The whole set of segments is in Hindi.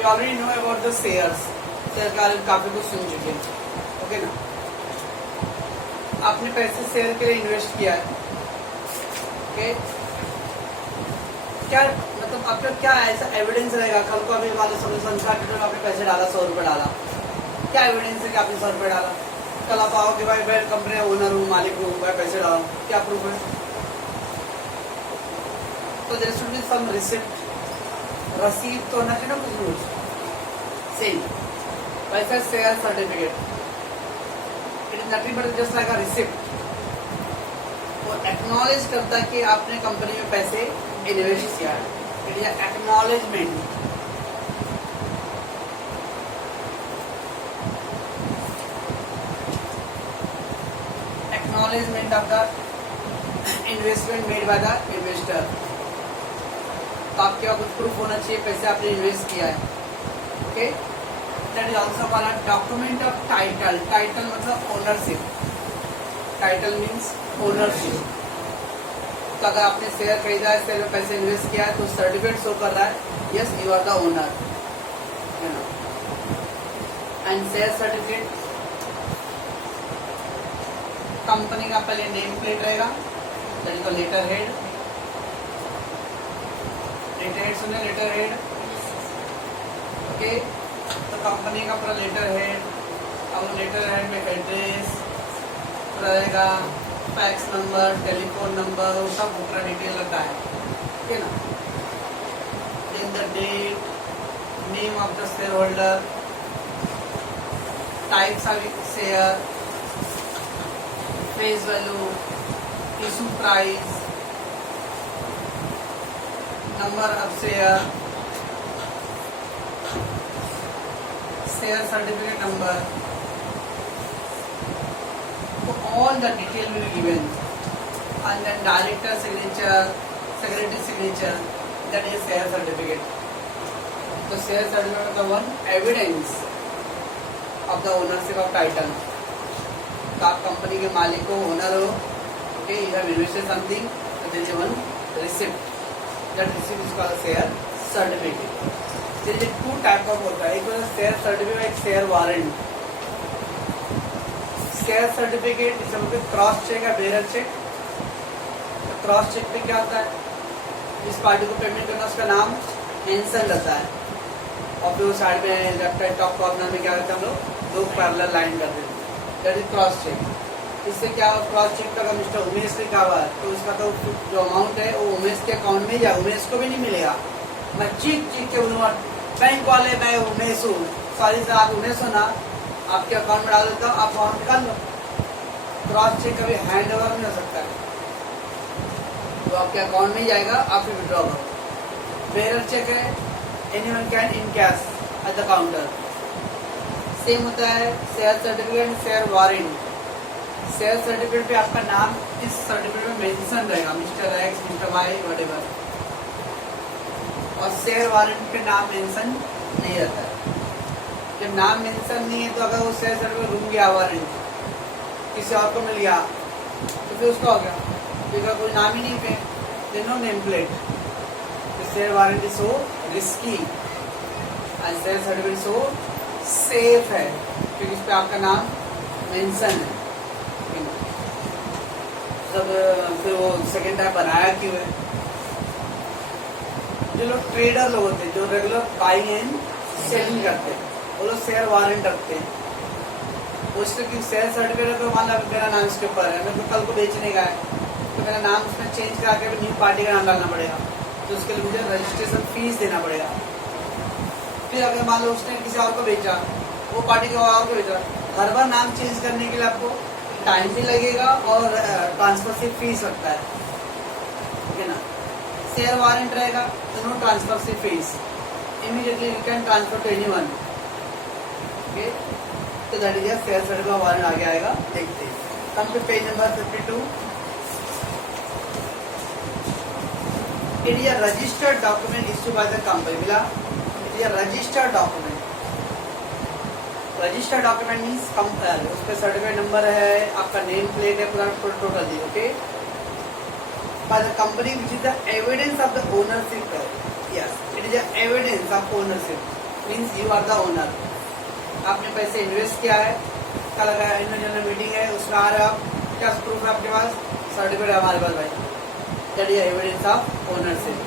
We already know about the shares. Share का काफी कुछ सुन चुके हैं, ओके ना। आपने पैसे शेयर के लिए इन्वेस्ट किया है, ओके। क्या मतलब आपका क्या ऐसा एविडेंस रहेगा? कल को अभी मान लो संस्था में आपने पैसे डाला, 100 रुपये डाला, क्या एविडेंस है कि आपने 100 रुपये डाला? कल आप आओ कि भाई मैं कंपनी का ओनर हूँ, मालिक हूँ, मैं पैसे डाला, क्या प्रूफ है? तो there should be some receipt, रसीद तो होना चाहिए ना कुछ। सेम वैसा share certificate, it is nothing but just like a receipt. वो एक्नॉलेज करता है कि आपने कंपनी में पैसे इन्वेस्ट किया है। It is acknowledgement. Acknowledgement of the investment made by the investor. तो आपके पास कुछ प्रूफ होना चाहिए पैसे आपने इन्वेस्ट किया है, okay. That is also called document of title. Title मतलब ओनरशिप। Title means ownership. तो अगर आपने शेयर खरीदा है, शेयर में पैसे इन्वेस्ट किया है, तो सर्टिफिकेट शो कर रहा है yes you are the owner, है ना। एंड शेयर सर्टिफिकेट कंपनी का पहले नेम प्लेट रहेगा, that is the letterhead. Letterhead सुने, लेटर हेड, ओके। तो कंपनी का पूरा लेटर हेड, और लेटर हेड में एड्रेस रहेगा, फैक्स नंबर, टेलीफोन नंबर, वो सब पूरा डिटेल रहता है, ठीक है ना। Then the date, name of the shareholder, types of share, face value, issue price, number of share, share certificate number, all the detail will be given, and then director signature, secretary signature, that is share certificate. So share certificate is the one evidence of the ownership of title. तो आप कंपनी के मालिक हो, ओनर हो, okay, you have invested something, so there is one receipt. That receipt is called share certificate. There is two type of होता है, एक होता है share certificate, एक share warrant. शेयर सर्टिफिकेट इसे बोलते हैं क्रॉस चेक या बेरर चेक। तो क्रॉस चेक पे क्या होता है, जिस पार्टी को पेमेंट करना उसका नाम मेंशन रहता है, और फिर वो साइड में लेफ्ट राइट टॉप कॉर्नर में क्या करते हैं हम लोग, दो पैरेलल लाइन कर देते हैं, दैट इज क्रॉस चेक। इससे क्या हो, क्रॉस चेक का अगर मिस्टर उमेश लिखा हुआ है तो उसका तो जो अमाउंट है वो उमेश के अकाउंट में ही जाए, उमेश को भी नहीं मिलेगा। मैं चीख के उन्होंने बैंक वाले, मैं उमेश हूँ, सॉरी सर आप उमेश हो ना, आपके अकाउंट में डाल देता हूँ, आप अकाउंट निकाल लो। क्रॉस चेक कभी हैंड ओवर नहीं हो सकता है, तो आपके अकाउंट में ही जाएगा, आप फिर विड्रॉ करो। बेरर चेक है, anyone can encash at the counter. Same होता है share certificate, share warrant. Share certificate पे आपका नाम इस सर्टिफिकेट में मेंशन रहेगा, mister X, mister Y, whatever. और शेयर वारंट पे नाम मेंशन नहीं रहता है। जब नाम मेंशन नहीं है तो अगर वो शेयर सर्टिफिकेट घूम गया, वारंट किसी और को मिल गया, तो फिर उसका हो गया, क्योंकि कोई नाम ही नहीं पे, no name plate. Share warrant is so risky and share certificate so safe है, क्योंकि इस पे आपका नाम मेंशन है। जब फिर वो सेकेंड टाइम बनाया क्यों है? जो लोग ट्रेडर लोग होते हैं, जो रेगुलर बाइंग एंड सेलिंग करते हैं, वो लोग शेयर वारंट रखते हैं। उसके शेयर सर्टिफिकेट पे मान लो मेरा नाम इसके ऊपर है, मेरे को कल को बेचने का है, तो मेरा नाम उसमें चेंज करा के न्यू पार्टी का नाम डालना पड़ेगा, तो उसके लिए मुझे रजिस्ट्रेशन फीस देना पड़ेगा। फिर अगर मान लो उसने किसी और को बेचा, वो पार्टी को और को बेचा, हर बार नाम चेंज करने के लिए आपको टाइम भी लगेगा और ट्रांसफर से फीस लगता है, ठीक है ना। शेयर वारंट रहेगा तो नो ट्रांसफर से fees, immediately you can transfer to anyone, okay. तो that is share certificate warrant आगे आएगा, देखते हैं। Come to page number 52। It is a registered document issued by the company. मिला, it is a registered document. Registered document means उस पर सर्टिफिकेट नंबर है, आपका नेम प्लेट है, पूरा टोटल दी, okay. By the company which is the evidence of the ownership. Yes, it is the evidence of ownership. Means you are the owner. आपने पैसे इन्वेस्ट किया है, कल अगर एनुअल जनरल मीटिंग है उसमें आ रहे हो आप, क्या प्रूफ है आपके पास? सर्टिफिकेट है हमारे पास भाई, that is evidence of ownership.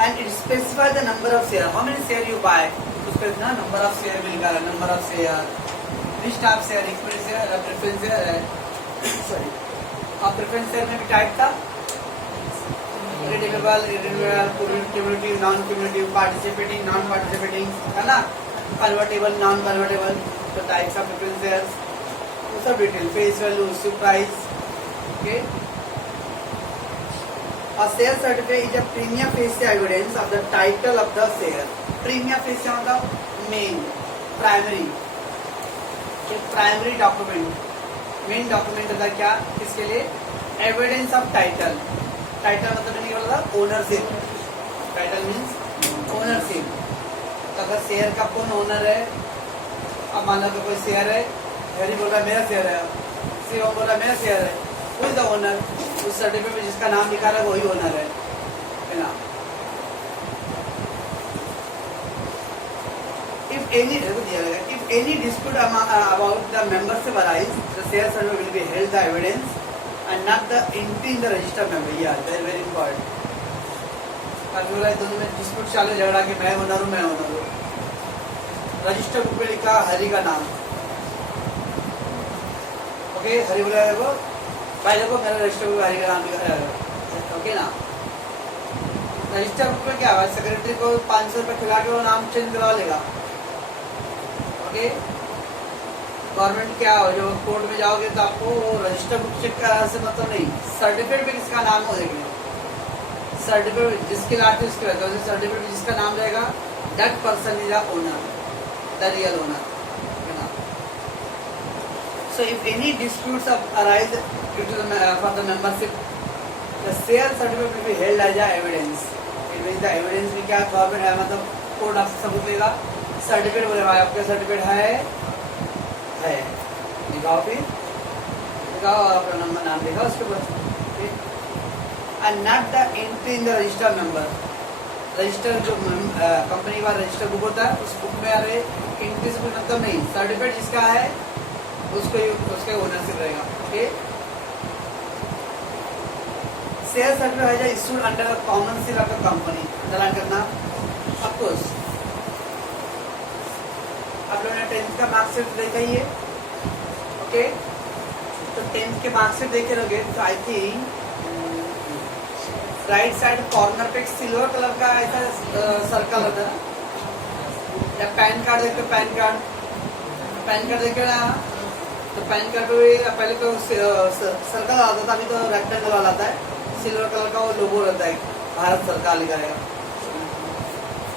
And it specify the number of share, how many share you buy, उसपे ना नंबर ऑफ शेयर मिल गया, number of share, list of share, equity share, preference share है, सॉरी और प्रेफरेंस शेयर में भी टाइप था redeemable, cumulative, non cumulative, participating, non participating, है ना, कन्वर्टेबल, नॉन कन्वर्टेबल, तो टाइप्स ऑफ प्रेफरेंस शेयर्स, वो सब detail, face value, issue price, okay. A share certificate is a prima facie evidence of the title of the share. Prima facie मतलब main, primary, primary document, main document होता है क्या किसके लिए? Evidence of title. टाइटल मतलब नहीं बोला ओनरशिप, टाइटल मीन्स ओनरशिप। तो अगर शेयर का कौन ओनर है, अब मान लो तो कोई शेयर है, हरी बोल रहा है मेरा शेयर है, सीओ बोल रहा है मेरा शेयर है, हु इज द ओनर? उस सर्टिफिकेट में जिसका नाम लिखा है वही ओनर है ना। If any dispute about the membership arise, the share certificate will be held the evidence and not the entry in the register member. Yeah, that is very important. अभी बोला दोनों में डिस्प्यूट चालू, झगड़ा कि मैं ओनर हूँ, रजिस्टर बुक पे लिखा हरि का नाम, ओके, हरि बोला देखो भाई, देखो मेरा रजिस्टर बुक हरि का नाम लिखा है, ओके ना। रजिस्टर बुक पे क्या हुआ, सेक्रेटरी को 500 रुपये खिला के वो नाम चेंज करवा लेगा, ओके। गवर्नमेंट क्या हो, जो कोर्ट में जाओगे तो आपको रजिस्टर बुक चेक कराने से मतलब नहीं, सर्टिफिकेट पे किसका नाम हो देखेंगे, सर्टिफिकेट जिसके लाते उसके रहता है, सर्टिफिकेट में जिसका नाम रहेगा that person is the owner, the real owner, है ना। So if any disputes arise due to for the membership, the share certificate will be held as a evidence. It means the evidence में क्या गवर्नमेंट है, मतलब कोर्ट आपसे सबूत लेगा, सर्टिफिकेट बोले भाई आपका सर्टिफिकेट है, दिखाओ, फिर दिखाओ और अपना नंबर नाम लिखा उसके ऊपर, and not the entry in the register number. Register जो कंपनी का रजिस्टर बुक होता है उस बुक में अरे एंट्री से कोई मतलब नहीं, सर्टिफिकेट जिसका है उसको उसका ओनरशिप रहेगा, ओके। शेयर सर्टिफिकेट है issued under the common seal of the company, ध्यान करना। ऑफ कोर्स आप लोगों ने 10th का मार्कशीट देखा ही है, ओके। तो 10th के मार्कशीट देखे लोगे तो I think right side corner पे एक सिल्वर कलर का ऐसा सर्कल होता है ना, या पैन कार्ड देखते, पैन कार्ड देखे ना, तो पैन कार्ड पे भी पहले तो सर्कल आता था, अभी तो रेक्टेंगल वाला आता है, सिल्वर कलर का वो लोगो रहता है, भारत सरकार लिखा रहेगा,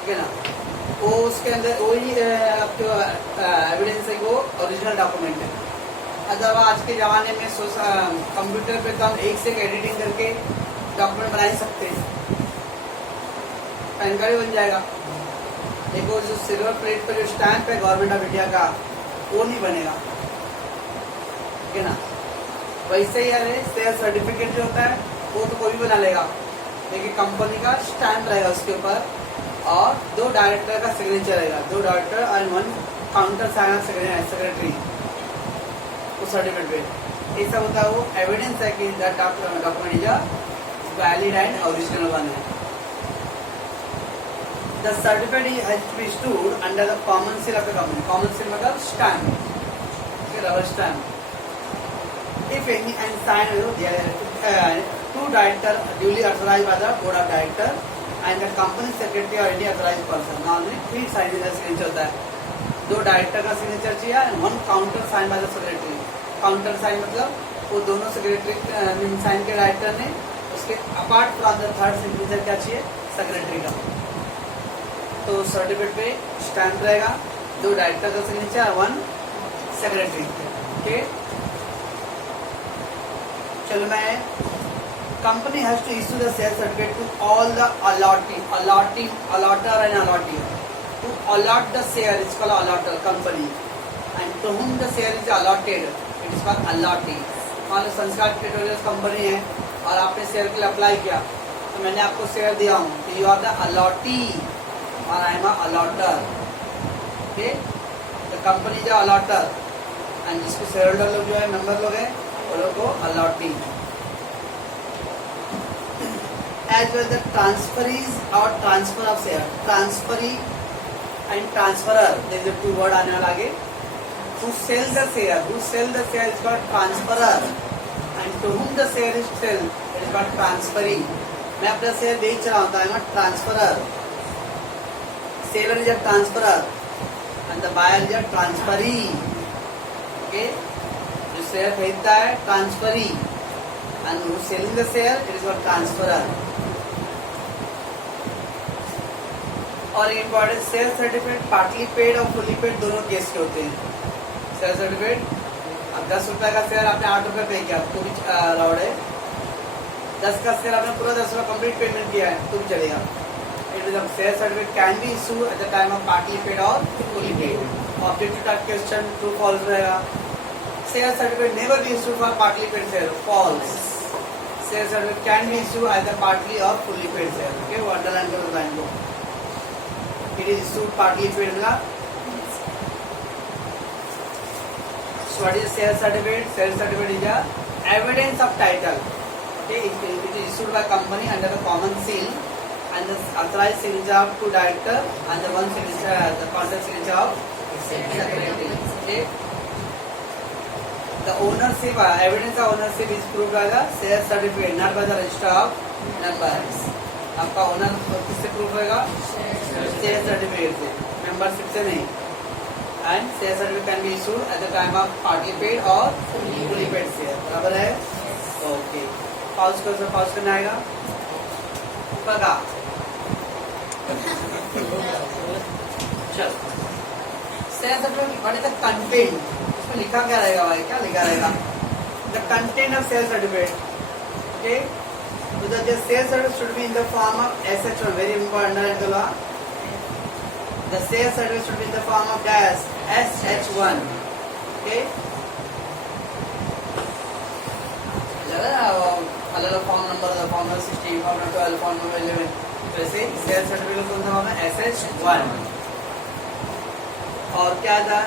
ठीक है ना। वो उसके अंदर वही आपको एविडेंस है, वो ओरिजिनल डॉक्यूमेंट है। अदरवा आज के ज़माने में कंप्यूटर पे तो हम एक से एक एडिटिंग करके डॉक्यूमेंट बना ही सकते हैं, पैन कार्ड ही बन जाएगा। देखो जो सिल्वर प्लेट पर जो स्टैंप है गवर्नमेंट ऑफ इंडिया का, वो नहीं बनेगा, ठीक है ना। वैसे ही अरे शेयर सर्टिफिकेट जो होता है वो तो कोई भी बना लेगा, लेकिन कंपनी का स्टैंप रहेगा उसके ऊपर और 2 डायरेक्टर का सिग्नेचर रहेगा, 2 डायरेक्टर और 1 काउंटर साइन सेक्रेटरी उस सर्टिफिकेट पे। ऐसा होता है, वो एविडेंस है कि that document is a valid and original one है। The certificate has to be stored under the common seal of the company. Common seal मतलब stamp, rubber stamp. If any and sign 2 director duly authorised by the board of director and the company secretary और any authorised person, normally 3 sign का सिग्नेचर होता है। 2 डायरेक्टर का सिग्नेचर चाहिए and 1 counter sign by the secretary. Countersign मतलब वो दोनों सेक्रेटरी साइन के डायरेक्टर ने, उसके apart from the 3rd signature क्या चाहिए, सेक्रेटरी का। तो सर्टिफिकेट पे स्टैम्प रहेगा, 2 डायरेक्टर का सिग्नेचर, 1 सेक्रेटरी, ओके। चलो मैं company has to issue the share certificate to all the allottor and allotee. To allot the share is called allottor company, and to whom the share is allotted it is called allotee. मान लो संस्कार पेट्रोलियम कंपनी है और आपने शेयर के लिए अप्लाई किया, तो मैंने आपको शेयर दिया हूँ, तो यू आर द allotee, और I am allotter. Okay, the company जो अलॉटर एंड जिसको शेयर होल्डर लोग जो है मेंबर लोग हैं वो लोग को allottee. As well the transferees और transfer of share, transferee and transferor, there is two word आने वाला आगे। Who sell the share? Who sell the share is called transferor, and to whom the share is sell, it is called transferee. मैं अपना शेयर बेच रहा हूँ तो I am transferor, seller is a transferor and the buyer is a transferee. Okay, जो शेयर खरीदता है transferee and who selling the share it is called transferor. और important sale certificate partly paid और फुली पेड दोनों केस के होते हैं। शेयर सर्टिफिकेट अब 10 रुपए का शेयर आपने 8 रुपए पे किया तो भी अलाउड है। 10 का शेयर आपने पूरा 10 रुपए कंप्लीट पेमेंट किया है तो भी चलेगा। Share certificate can be issue at the time of partly paid और fully paid. Objective type question true false रहेगा। Share certificate never be issue for partly paid share, false. Share certificate can be issue either partly और फुली पेड शेयर। ओके, वो अंडरलाइन करो लाइन को। It is issued partly paid मिला। So what is sales certificate? Sales certificate is a evidence of title. Okay, it is issued by company under the common seal and the authorized signature of two director and the one signature, the contract signature of secretary. Okay. The ownership, evidence of ownership is proved by the sales certificate, not by the register of members. आपका ओनर किससे प्रूफ होगा? शेयर सर्टिफिकेट से, मेंबरशिप से नहीं। And share certificate can be issued at the time of partly paid और फुली पेड शेयर। बराबर है? ओके, पॉज करो, पॉज करना आएगा ऊपर का। चलो, share certificate what is the content, इसमें लिखा क्या रहेगा भाई? क्या लिखा रहेगा? The content of share certificate. Okay, so the share certificate should be in the form of SH1, very important in the law. The share certificate should be in the form of dash SH1. Okay, अलग form number, form number 16, form number 12, form number 11, वैसे शेयर सर्टिफिकेट कौन सा फॉर्म है? SH1। और क्या था?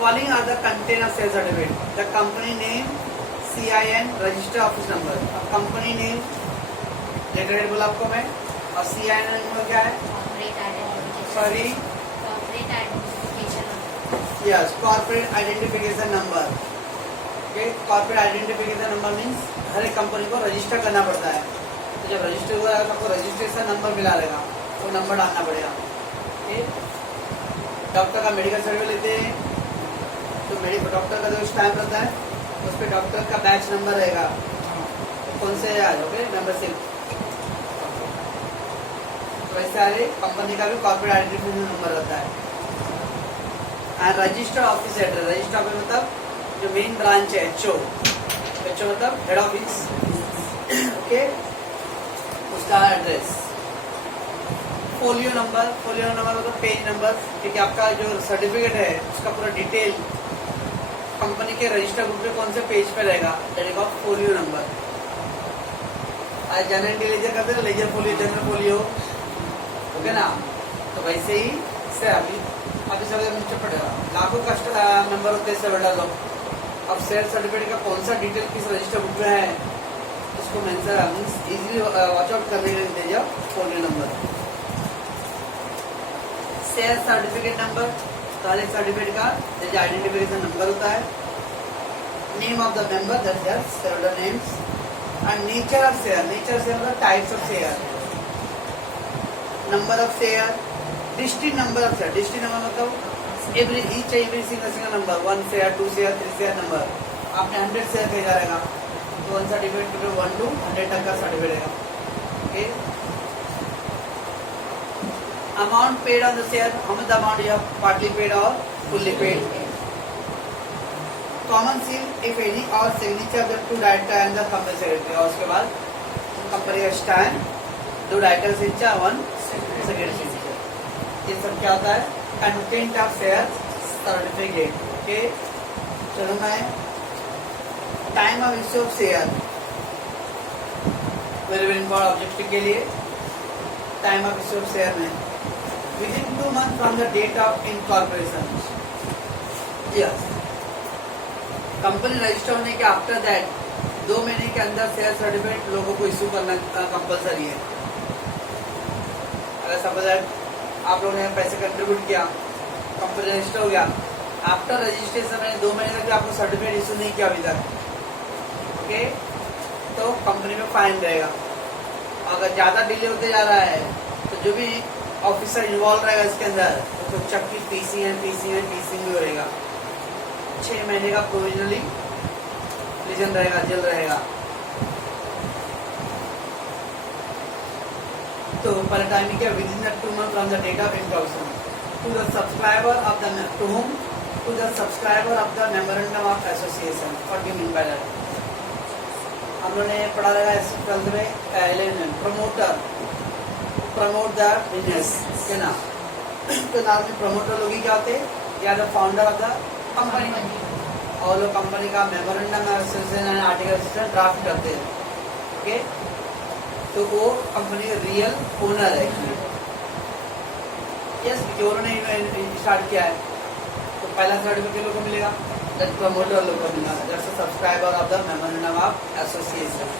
Following are the content of share certificate, the company name, CIN, register office number. अब कंपनी नेम लेटर बोला आपको मैं, और CIN नंबर क्या है? Sorry, yes, corporate identification number. Okay, corporate identification number means हर एक कंपनी को रजिस्टर करना पड़ता है। तो जब रजिस्टर हुआ तो आपको रजिस्ट्रेशन नंबर मिला रहेगा, वो नंबर डालना पड़ेगा। ओके, डॉक्टर का मेडिकल सर्टिफिकेट लेते हैं तो डॉक्टर का जो स्टैम्प रहता है उस पर डॉक्टर का बैच नंबर रहेगा, कौन से आज। Okay, membership. वैसे सारे कंपनी का भी कॉर्पोरेट आइडेंटिफिकेशन नंबर रहता है। And register office address, register office मतलब जो मेन ब्रांच है, HO मतलब हेड ऑफिस। ओके, उसका address. Folio number, folio number मतलब पेज नंबर। ठीक है, आपका जो सर्टिफिकेट है उसका पूरा डिटेल कंपनी के रजिस्टर बुक पे कौन से पेज पे रहेगा, दैट इज फोलियो नंबर। आज जनरल लेजर करते हैं, ledger folio, general folio. Okay ना, तो वैसे ही से अभी सब नीचे पड़ेगा। लाखों कस्टमर मेंबर होते हैं शेयर होल्डर लोग। अब शेयर सर्टिफिकेट का कौन सा डिटेल किस रजिस्टर बुक में है उसको मेंशन इजीली वॉच आउट करने के लिए दे जाओ folio number. Share certificate number, तो हर एक सर्टिफिकेट का जैसे आइडेंटिफिकेशन नंबर होता है। Name of the member, that is share holder names. And nature of share, nature share मतलब types of share. Number of share, distinct number of share, distinct number मतलब every single number, 1 share, 2 share, 3 share number. आपने 100 शेयर भेजा रहेगा तो वन सर्टिफिकेट 1 to 100 तक का सर्टिफिकेट रहेगा। Okay, amount paid on the share, how much amount you have partly paid और fully paid. Common seal if any और signature of the two director and the company secretary. और उसके बाद कंपनी का stamp, 2 director signature, 1 secretary signature. ये सब क्या होता है? Content of share certificate. Okay, चलो मैं time of issue of share, very very important objective के लिए time of issue of share में within 2 months from the date of incorporation. Yes. Company register होने के आफ्टर दैट 2 महीने के अंदर शेयर सर्टिफिकेट लोगों को इशू करना कंपलसरी है। अगर सपोज आप लोगों ने पैसे कंट्रीब्यूट किया, कंपनी रजिस्टर हो गया, आफ्टर रजिस्ट्रेशन में 2 महीने तक आपको सर्टिफिकेट इशू नहीं किया अभी तक, ओके, तो कंपनी में फाइन रहेगा। अगर ज़्यादा डिले होते जा रहा है तो जो भी ऑफिसर इन्वॉल्व रहेगा इसके अंदर तो चक्की टीसी भी रहेगा। 6 महीने का प्रोविजनली लीजन रहेगा, जेल रहेगा। तो पर टाइम क्या within the 2 months from the date of introduction to the subscriber of the to whom to the subscriber of the memorandum of association. What do you mean by that? हम लोगों ने पढ़ा रहेगा 12th में प्रमोटर, प्रमोट द बिजनेस के नाम। तो नाम में प्रमोटर लोग ही क्या होते हैं, या the founder of the company, और लोग कंपनी का मेमोरेंडम एसोसिएशन आर्टिकल ड्राफ्ट करते हैं, ओके। तो वो कंपनी का रियल ओनर है। यस, जो उन्होंने स्टार्ट किया है तो पहला सर्टिफिकेट लोगों को मिलेगा, दैट प्रमोटर लोग को मिलेगा, that's a subscriber of the memorandum of association.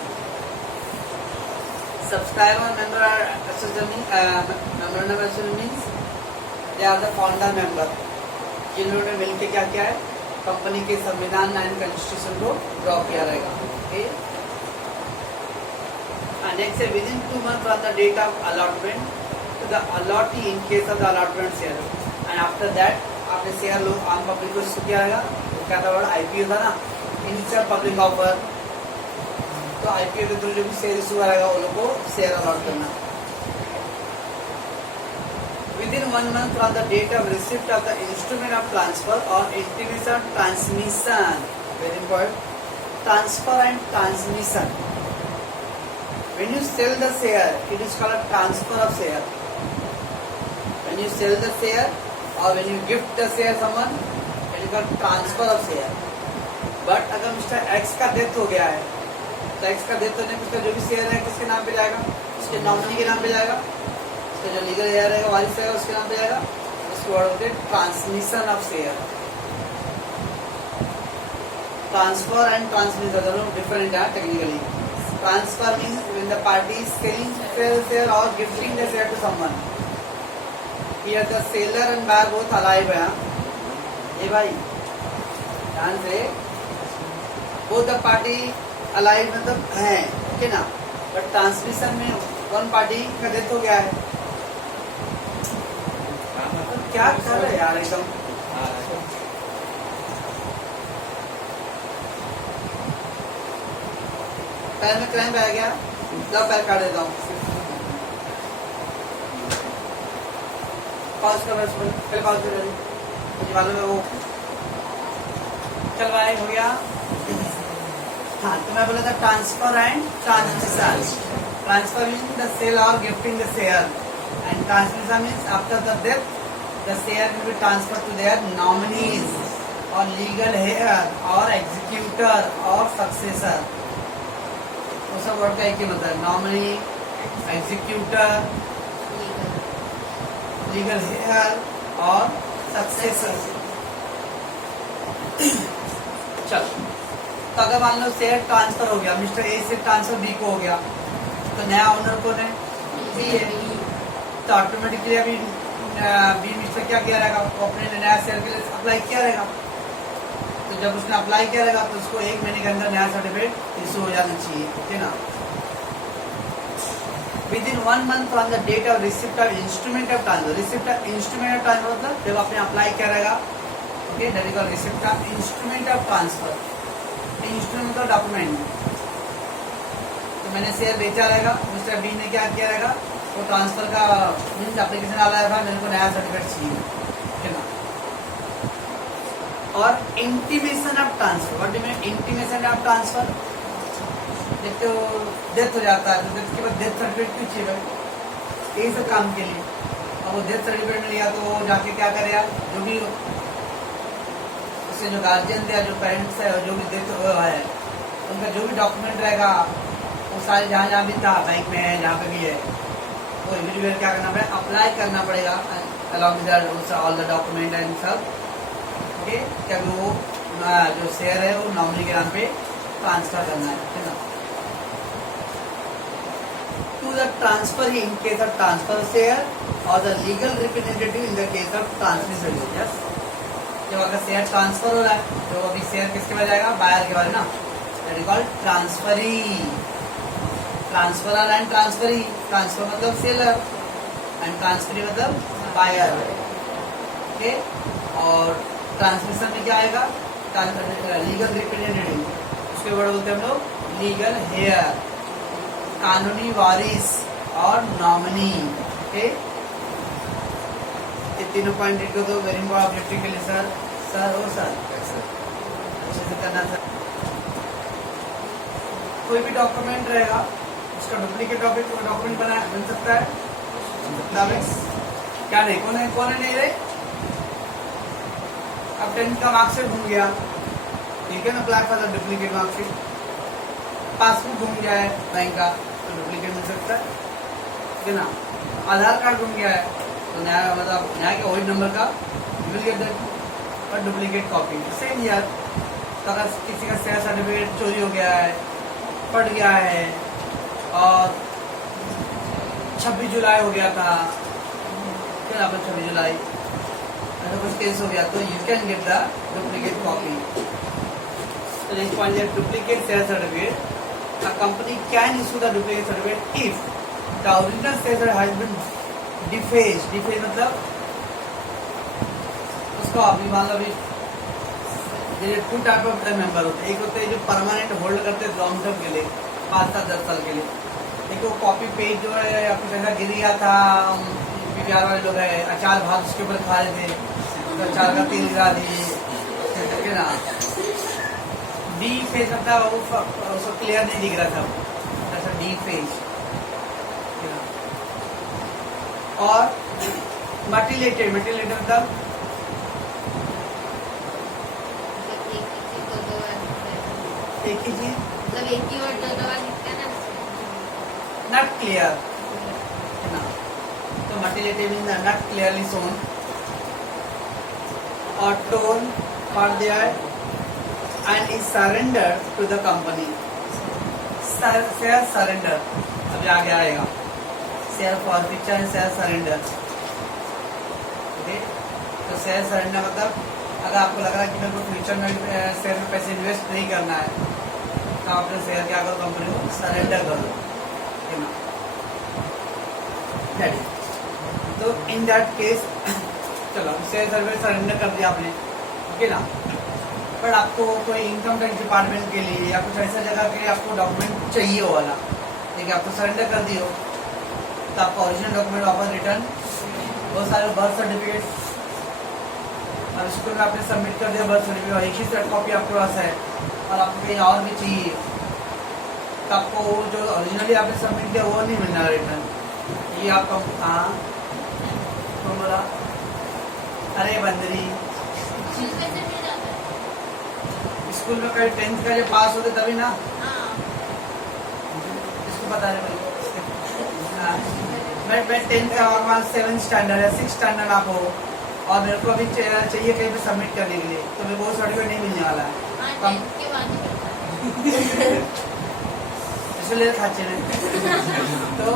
Subscriber member association memorandum association means they are the founder member, जिन्होंने मिलकर क्या किया है, कंपनी के संविधान एंड कॉन्स्टिट्यूशन को ड्रॉ किया रहेगा, ओके। नेक्स्ट है within 2 months from the date of allotment to the allottee in case of the allotment share, and after that आपने शेयर लोग आम पब्लिक को इशू किया रहेगा। क्या था वर्ड, IPO था ना, इनिशियल पब्लिक ऑफर। तो IPO के थ्रू जो भी शेयर इशू आएगा वो लोग को शेयर अलॉट करना। Within 1 month from the date of receipt of the instrument of transfer और intimation transmission, very important, transfer and transmission. When you sell the share it is called transfer of share. When you sell the share और when you gift the share someone it is called transfer of share. But अगर मिस्टर एक्स का डेथ हो गया है तो एक्स का डेथ होने पर जो भी शेयर है किसके नाम पे जाएगा, उसके नॉमिनी के नाम पे जाएगा, उसका जो लीगल हेयर रहेगा वारिस रहेगा उसके नाम पे जाएगा। उसको वर्ड होते हैं transmission of share. Transfer and transmission दोनों डिफरेंट है technically. Transfer means when the party is selling share और gifting the share to someone. Here the seller and buyer both alive है। ये भाई ध्यान से, बोथ द पार्टी अलाइव मतलब है, ओके ना, बट ट्रांसमिशन में वन पार्टी का डेथ हो गया है। तो क्या कर रहे यार एकदम, पैर में क्रैम्प आ गया, जब पैर काट देता हूँ। पॉज कर, पहले पॉज कर, मुझे मालूम है वो। चल भाई हो गया। हाँ, तो मैं बोला था transfer and transmission. Transfer means the sale और gifting the share, and transmission means after the death the share will be transfer to their nominees और लीगल हेयर और एग्जीक्यूटर और सक्सेसर। वो सब वर्ड का एक ही मतलब है, नॉमिनी, एग्जीक्यूटर, लीगल हेयर और सक्सेसर। चल, तो अगर मान लो शेयर ट्रांसफर हो गया, मिस्टर ए से ट्रांसफर बी को हो गया, तो नया ओनर कौन है, बी है। तो ऑटोमेटिकली अभी बी मिस्टर क्या किया रहेगा, वो अपने नया शेयर के लिए अप्लाई किया रहेगा। तो जब उसने अप्लाई किया रहेगा तो उसको 1 महीने के अंदर नया सर्टिफिकेट इशू हो जाना चाहिए, ओके ना। Within 1 month from the date of receipt of instrument of transfer. Receipt of instrument of transfer मतलब जब आपने अप्लाई किया रहेगा, okay, that is receipt of instrument of transfer. Instrument of document, तो मैंने शेयर बेचा रहेगा, मिस्टर बी ने क्या किया रहेगा, वो ट्रांसफर का मीन्स एप्लीकेशन आ रहा है, मेरे को नया सर्टिफिकेट चाहिए, ठीक है ना। और intimation of transfer, what do you mean intimation of transfer? देखते हो डेथ हो जाता है, तो डेथ के बाद डेथ सर्टिफिकेट क्यों चाहिए भाई, यही सब काम के लिए। अब वो डेथ सर्टिफिकेट मिल गया तो वो जाके क्या करेगा, जो भी उससे जो गार्जियन थे, जो पेरेंट्स है, जो भी डेथ है, उनका जो भी डॉक्यूमेंट रहेगा वो सारे जहाँ जहाँ भी था, बैंक में है, जहाँ पे भी है, वो एवरीवेयर क्या करना पड़ेगा, अप्लाई करना पड़ेगा along with all the document and सब। ओके, क्या वो जो शेयर है वो नॉमिनी के नाम पे ट्रांसफर करना है ना। To the transfer in case of transfer share और the legal representative in the case of transmission. जब अगर शेयर ट्रांसफर हो रहा है तो अभी शेयर किसके पास जाएगा, बायर के पास ना, that is called transferee. Transferor and transferee, transfer मतलब सेलर एंड ट्रांसफरी मतलब बायर। ओके, और ट्रांसमिशन में क्या आएगा, लीगल रिप्रेजेंटेटिव, उसके वर्ड बोलते हैं हम लोग लीगल हेयर, कानूनी वारिस और नॉमिनी। ओके, ये तीनों पॉइंट लिखो तो वेरी इंपॉर्टेंट ऑब्जेक्टिव के लिए। सर सर ओ सर अच्छे से करना सर। कोई भी डॉक्यूमेंट रहेगा उसका डुप्लीकेट डॉक्यूमेंट बन सकता है क्या नहीं, कौन है नहीं रहे। अब 10th का मार्कशीट घूम गया, ठीक है ना, apply for the duplicate marksheet. Passbook घूम गया है बैंक का तो डुप्लीकेट मिल सकता है, ठीक है ना। आधार कार्ड घूम गया है तो नया मतलब नया के ओरिजिनल नंबर का विल गेट दैट और डुप्लीकेट कॉपी। सेम ईयर तो अगर किसी का शेयर सर्टिफिकेट चोरी हो गया है, फट गया है और 26 जुलाई हो गया था, फिर आप 26 जुलाई ऐसा कुछ केस हो गया तो you can get the duplicate copy. तो नेक्स्ट पॉइंट है duplicate share certificate. A company can issue the duplicate certificate if the original share certificate has been defaced. Defaced मतलब उसको अभी मान लो अभी टू टाइप ऑफ मेंबर होते हैं। एक होते हैं जो परमानेंट होल्ड करते हैं लॉन्ग टर्म के लिए 5 साल 10 साल के लिए। एक वो कॉपी पेज जो है या कुछ ऐसा गिर गया था, पीवीआर वाले लोग है अचार भात उसके ऊपर खा रहे थे तो अचार का तेल गिरा दिए ना। डी फेज मतलब उसको क्लियर नहीं दिख रहा था, ऐसा डी फेज। और मल्टीलेटेड मतलब एक ही चीज मतलब एक ही वर्ड दो बार लिखते हैं ना, नॉट क्लियर है ना। तो मल्टीलेटेड मीन नॉट क्लियरली शोन और टोन फॉर दिया है and is surrendered to the company. Share surrender अभी आगे आएगा। Share forfeiture and share surrender। तो शेयर सरेंडर मतलब अगर आपको लग रहा है कि मेरे को फ्यूचर में शेयर में पैसे इन्वेस्ट नहीं करना है तो आप अपने शेयर क्या करो, कंपनी को सरेंडर कर दो, है ना। तो इन दैट केस चलो शेयर सर्विस सरेंडर कर दिया आपने, ओके ना। पर आपको कोई इनकम टैक्स डिपार्टमेंट के लिए या कुछ ऐसा जगह के लिए आपको डॉक्यूमेंट चाहिए हो वाला, ठीक है, आपको सरेंडर कर दियो तो आपका ओरिजिनल डॉक्यूमेंट वापस रिटर्न, बहुत सारे बर्थ सर्टिफिकेट और स्कूल में आपने सबमिट कर दिया बर्थ सर्टिफिकेट, एक ही सेट कॉपी आपके पास है और आपको कहीं और भी चाहिए तो आपको जो ओरिजिनली आपने सबमिट किया वो नहीं मिलना रिटर्न। ये आपका हाँ तो बोला अरे बंदरी स्कूल में कहीं 10th का जब पास होते तभी ना, इसको बता रहे भाई मैं 10th का और वहाँ 7th स्टैंडर्ड या 6th स्टैंडर्ड आप हो और मेरे को अभी चाहिए कहीं पे सबमिट करने के लिए तो मेरे को वो सर्टिफिकेट नहीं मिलने वाला है इसलिए खाचे में तो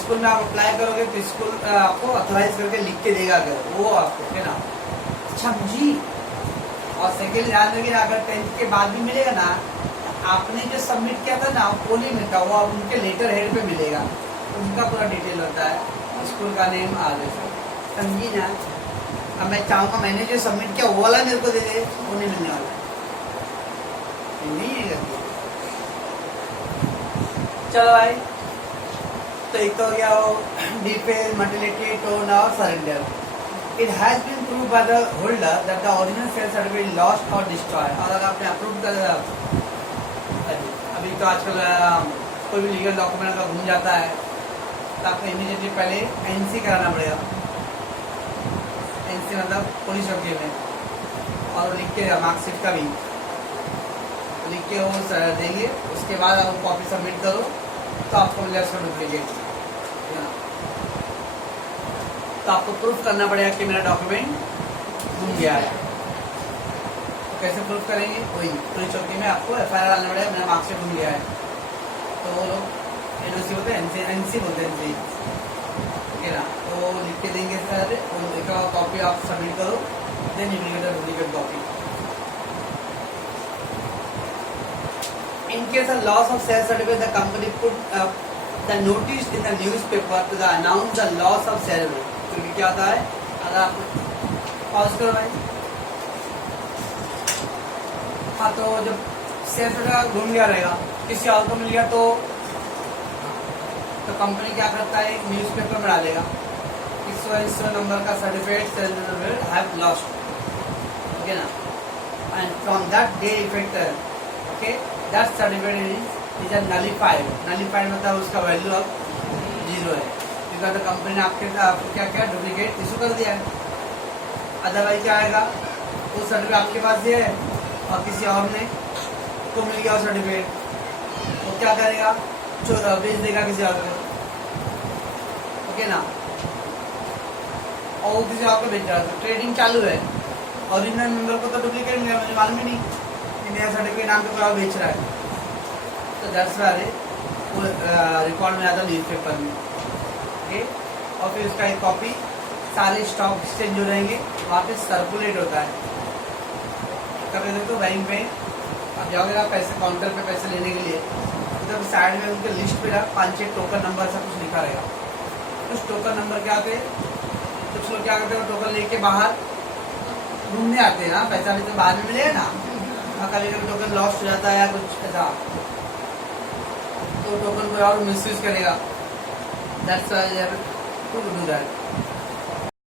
स्कूल में आप अप्लाई करोगे तो स्कूल आपको अथोराइज करके लिख के देगा अगर वो आपको, है ना। समझी। और सेकेंड ध्यान रखिए अगर 10th के बाद भी मिलेगा ना, आपने जो सबमिट किया था ना वो नहीं मिलता, वो आप उनके लेटर हेड पे मिलेगा, उनका पूरा डिटेल होता है, स्कूल का नेम आगे, समझी ना। अब मैं चाहूँगा मैंने जो सबमिट किया वो वाला मेरे को दे दे, वो नहीं मिलने वाला नहीं है। चलो भाई, तो एक तो हो गया वो डिफेज, मल्टीलेटेड, टोन और surrender. It has been proved by the holder that the original share certificate lost or destroyed। और अगर आपने अप्रूव कर अभी तो आजकल कोई भी लीगल डॉक्यूमेंट अगर घूम जाता है तो आपको इमीडिएटली पहले NC कराना पड़ेगा। NC मतलब पुलिस वकील में, और लिख के मार्कशीट का भी लिख के वो देंगे, उसके बाद आप कॉपी सबमिट करो तो आपको मिल जाएगा उसका डुप्लीकेट। तो आपको प्रूफ करना पड़ेगा कि मेरा डॉक्यूमेंट घूम गया है। तो कैसे प्रूफ करेंगे? वही पुलिस चौकी में आपको FIR डालना पड़ेगा मेरा मार्कशीट घूम गया है। तो वो लोग NOC बोलते हैं, NC बोलते हैं, ठीक है ना। तो लिख के देंगे सर, एक कॉपी आप सबमिट करो, then you will get a duplicate copy. In case of loss of sale certificate, the company put the notice in the newspaper to the announce the loss of sale। क्योंकि क्या होता है, अगर आप पॉज करो भाई, हाँ, तो जब सेल सर्टिफिकेट घूम गया रहेगा, किसी और को मिल गया, तो कंपनी क्या करता है, एक न्यूज़पेपर में डालेगा इस नंबर का certificate sale certificate have lost, ठीक है ना। And from that day effect, okay, that certificate is a nullified. Nullified मतलब उसका वैल्यू अब 0 है, क्योंकि तो कंपनी ने आपको क्या क्या डुप्लीकेट इशू कर दिया है। अदरवाइज क्या आएगा, वो सर्टिफिकेट आपके पास ये है और किसी और ने को मिल गया सर्टिफिकेट, वो क्या करेगा, बेच देगा किसी और को, ओके ना, और किसी और को बेच रहा है। ट्रेडिंग चालू है, ओरिजिनल मेंबर को तो डुप्लीकेट मिला, मुझे मालूम ही नहीं कि मेरा सर्टिफिकेट नाम पे कोई और बेच रहा है। तो दैट्स वाले वो रिकॉर्ड में आता है न्यूज़पेपर में, ओके। और फिर उसका एक कॉपी सारे स्टॉक एक्सचेंज जो रहेंगे वहाँ पे सर्कुलेट होता है। कभी देखो बैंक में आप जाओगे आप पैसे काउंटर पे पैसे लेने के लिए, तो साइड में उनके लिस्ट पे 5-6 टोकन नंबर सब कुछ लिखा रहेगा। कुछ टोकन नंबर क्या होते हैं, कुछ लोग क्या करते हैं, टोकन लेके बाहर घूमने आते हैं ना, पैसा भी तो बाद में मिलेगा ना, कभी कभी टोकन लॉस्ट हो जाता है या कुछ ऐसा, तो टोकन कोई और मिसयूज करेगा। That's why you have to do that.